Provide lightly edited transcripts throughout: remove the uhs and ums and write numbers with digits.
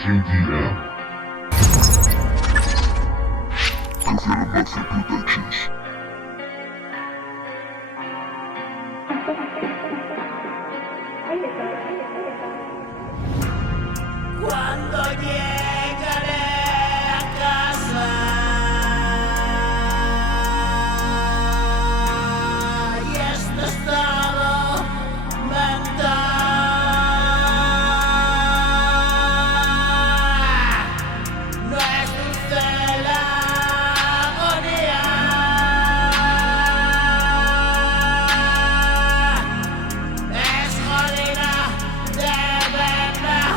Team DM. Confirmación Productions. Cuando llegaré a casa y este estado mental no es dulce la agonía, es jodida de verdad.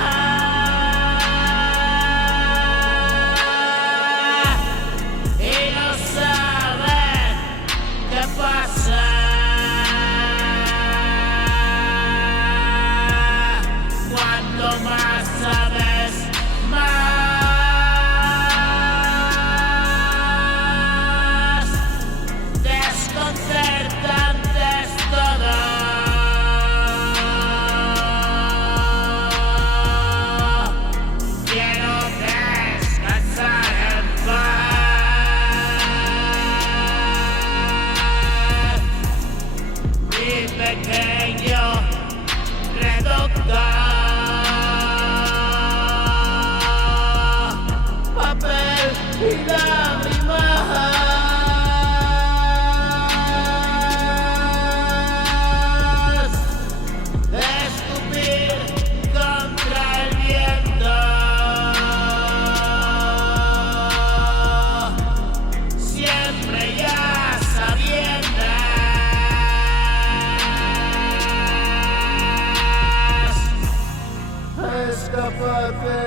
Cuanto más sabes, más desconcertante es todo. Quiero descansar en paz. Mi pequeño reducto, papel y lágrimas, escupir contra el viento, siempre ya sabiendas, escaparte